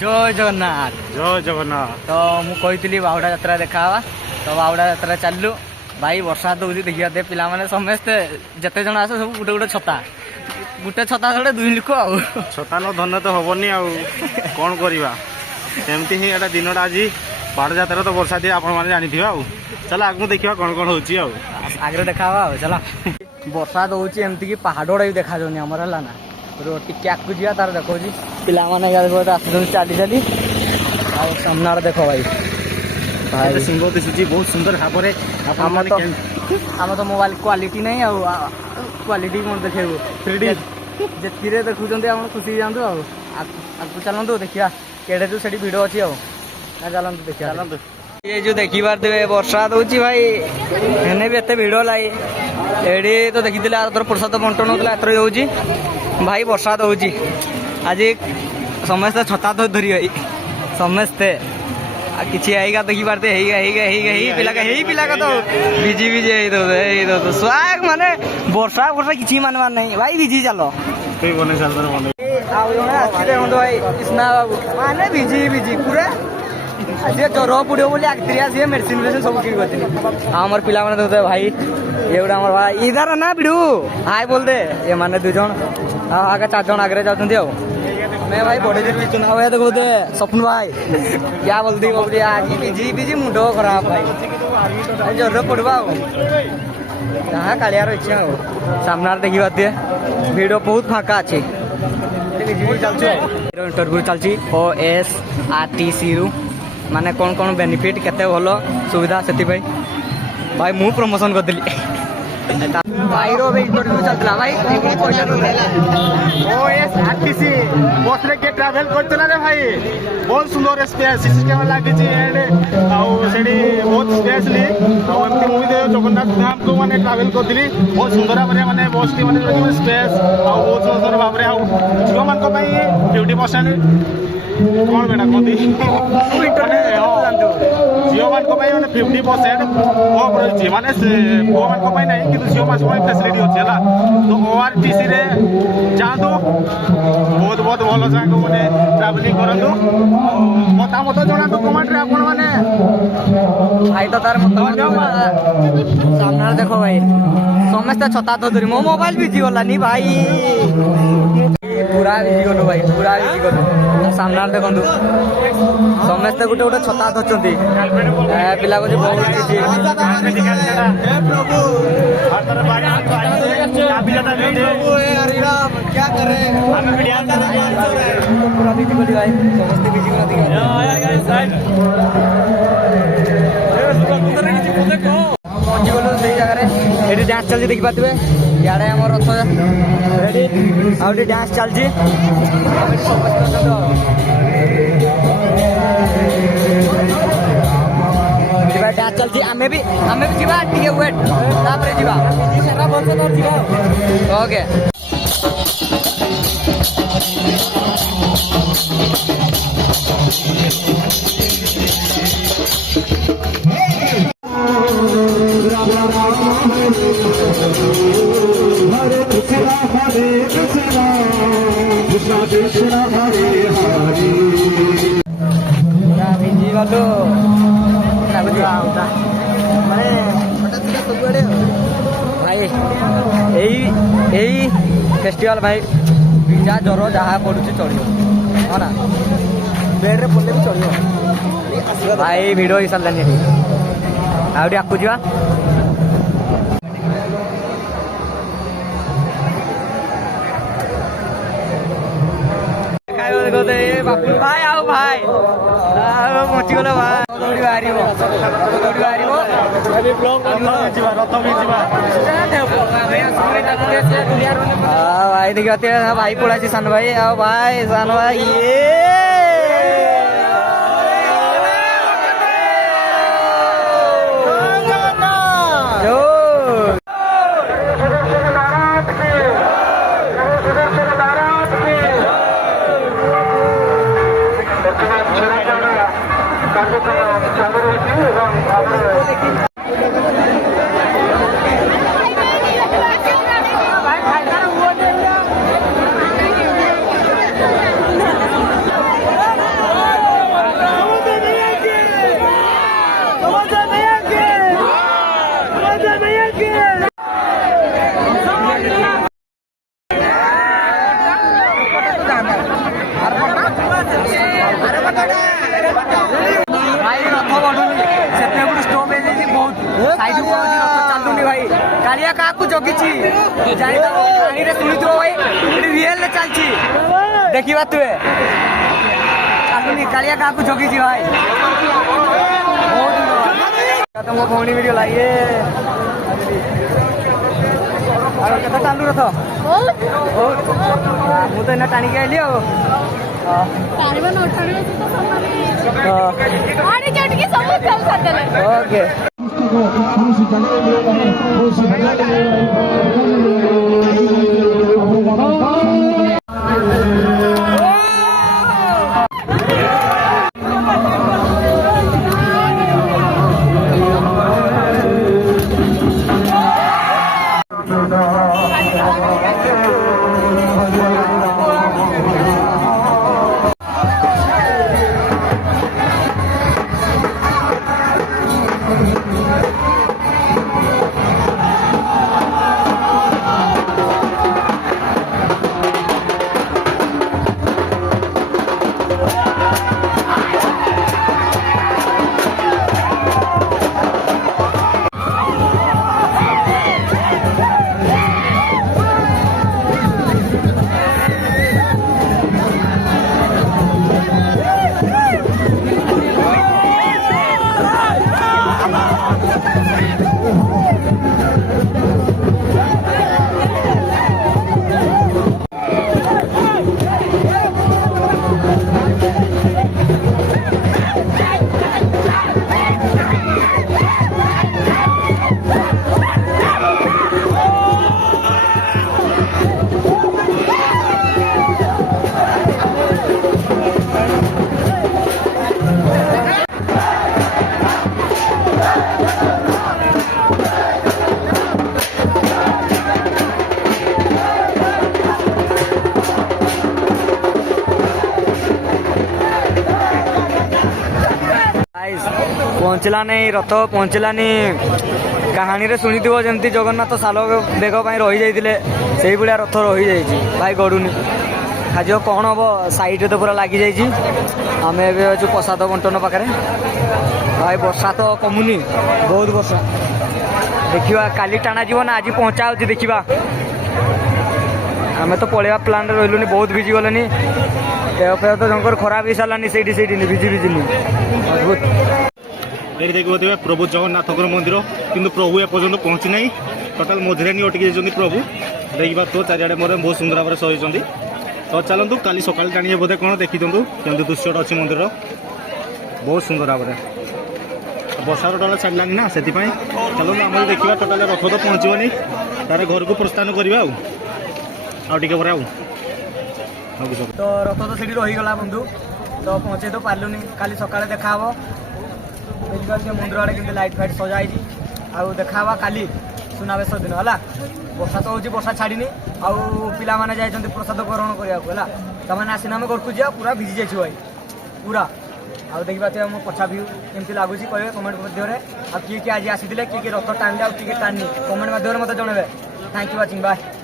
जय जगन्नाथ। जय जगन्नाथ। तो मुझे बाहुड़ा यात्रा देखा तो बाहुड़ा यात्रा चलू भाई वर्षा दूसरी देखिए दे पिला माने समस्ते जिते जन आस सब गोटे गोटे छता जोड़े दुई लोक छता न धन तो हेनी आ कौन करवा सेमती ही एटा दिनटा आज बाहुड़ा यात्रा तो वर्षा दिए आपण मैंने जानी चल आगे देखा कौन कौन हो आगे देखा चल वर्षा दौर एमती कि पहाड़ भी देखा जाऊनी आमर है ना टिके आगे जा तार देखा पिला मैंने आस चली चली सामना देख भाई भाई सुंदर दिशुची बहुत सुंदर भाव आम तो मोबाइल क्वालिटी नहीं क्वालिटी कौन देखे 3D जी देखुं आप खुशी जातु आगे चलतु देखिए केड़े जो से भिड़ अच्छी चलतु देखिए चलतु ये जो देखी पारे वर्षा दूसरी भाई हेने भी एत भिड़ लाई एडी तो देखी थोड़ा प्रसाद बंटन होता एथर हो भाई वर्षा दूसरी आज समस्ते छता तो धरी भाई समस्ते किसी आईगा देखी पारते पिला का तो भिजी भिजी तो स्वाग माने वर्षा वर्षा किसी मानवार नहीं भाई भिजी चलो भाई कृष्णा बाबू माने भिजी भिजी पूरा आज ज्वर पड़ो बोली आगे आस मेडिसिन मेडिसिन सब किन कर आमर पिला मैंने देखते भाई ये गोटे आम भाई इधर ना भिड़ू हाय बोल दे ये माने 2 जन आगे 4 जन आगे जाते मैं भाई बड़े दिन में चुनाव है देखो स्वप्न भाई क्या बोलती बोलती आज बिजी बिजी मुंड खराब भाई ज्वर पड़वा जहाँ कालियार इच्छा हो सामने देखी पाते भिड़ बहुत फाँका अच्छे चलती इंटरव्यू चलती OSRTC रु माने कौन कौन बेनिफिट केते भलो सुविधा से भाई मु प्रमोशन करदेली भाई रो इंटरव्यू चलता भाई OSRTC बस रे के ट्रैवल करतला रे भाई बहुत सुंदर स्पेस सिस्टम लागी छी एडे आउ सेडी बहुत स्पेसली आउ एमती मुई दे जगन्नाथ धाम को माने ट्रैवल करदिली बहुत सुंदर भाबरे माने बस टी माने स्पेस आउ बहुत सुंदर भाबरे आउ जो मान को भाई 50% कौन बेटा कहती झील मान 50% ऑफ रही माने पुओ मान नहीं कि झील मान फैसिलिटी अच्छे है तो ORTC रे जातु बहुत बहुत भल जगह मैंने ट्रावेलिंग करूँ मतामत जनातु कमेंट रे आपण मैंने भाई तो तार सामने देखो भाई समस्ते छता तो धरी मो मोबाइल भिजी गलानी भाई पूरा भिजी गलु भाई पूरा भिजी गलु सामने देखु समस्ते गोटे गोटे छता धरती पिला को पूरा भिजी गली भाई समस्ते भिजी गलु से जगह ये डांस चलती देखी पारे इे आम रथ रेडी आउे डांस चलती डांस चलती आमे भी जीवा टिके वेट तापर जीवा ओके हरे कृष्णा कृष्णा कृष्णा हरे हरे भिजी गलु भाई यही फेस्टिवल भाई भिजा ज्वर जहाँ पड़ू चलो हाँ ना बेड रे पड़े भी चलो भाई भिड़ हो सारे आउे आकु जा बापू भाई आओ भाई पहुँची गल भाई दौड़ी भाई देखिए भाई पड़ा सान भाई आओ भाई सान भाई ये भाई रथ बढ़ुनी से स्टॉप हो जाए बहुत साइड को रथ चलुनी भाई कालिया क्या जगी जानी शुणी थो भाई रियल चलती देखा तुए चलुनी कालिया क्या जगी भाई बहुत तुम भौणी वीडियो लाइए केତେ ଚାଲୁ ରଥ ମୁଁ ତ ଏଇନା ଟାଣିକି ଆଇଲି ଆଉ ଓକେ पहुँचला नहीं रथ पहुँचलानी कहानी रे शुणी जमी जगन्नाथ साल बेग रही जाते से भाया रथ रही जा भाई गड़ुनी आज कौन हम साइड तो पूरा लगी जा आम ए प्रसाद बंटन पाखे भाई वर्षा तो कमुनी बहुत वर्षा देखा काली टाणा जीव ना आज पहुँचा देखा आम तो पलैया प्लान रही बहुत भिजी गलनी देह फेह तो जंकर खराब हो सारानी से भिजी भिजिनी अद्भुत ये देखिए प्रभु जगन्नाथ मंदिर किंतु प्रभु एपर्यंत पहुँची ना टोटाल मझे नहीं अटकी जाइए प्रभु देखा तो चारिड़े बहुत सुंदर भाव सही तो चलतु काली सकाल टाणी बोधे कौन देखी दिंतु केमती दृश्यटा अच्छी मंदिर बहुत सुंदर भाव वर्षा टोटाल छाड़लानी ना से चलतु आम देखा टोटाल रथ तो पहुँचबनी तार घर को प्रस्थान करवा आउटे तो रथ तो सीढ़ी रहीगला बंधु तो पहुँचे तो पार्लुनी काली सकाଳେ देखा देखिए मंदिर आड़े केमती लाइट फाइट सजाई आउ देखा काली सुनावेश दिन है वर्षा तो हूँ वर्षा छाड़ी आउ पिला माने जाइछन्ति प्रसाद ग्रहण करने तमें आसीना आम घर को जा पूरा भिजी जाइए भाई पूरा आउ देखा मो पछा व्यू केमती लगुच कहे कमेंट मध्य किए किए आज आसी किए किए रथ टाणी किए टाणी कमेंट मध्य मत जनइबे थैंक यू वाचिंग बाय।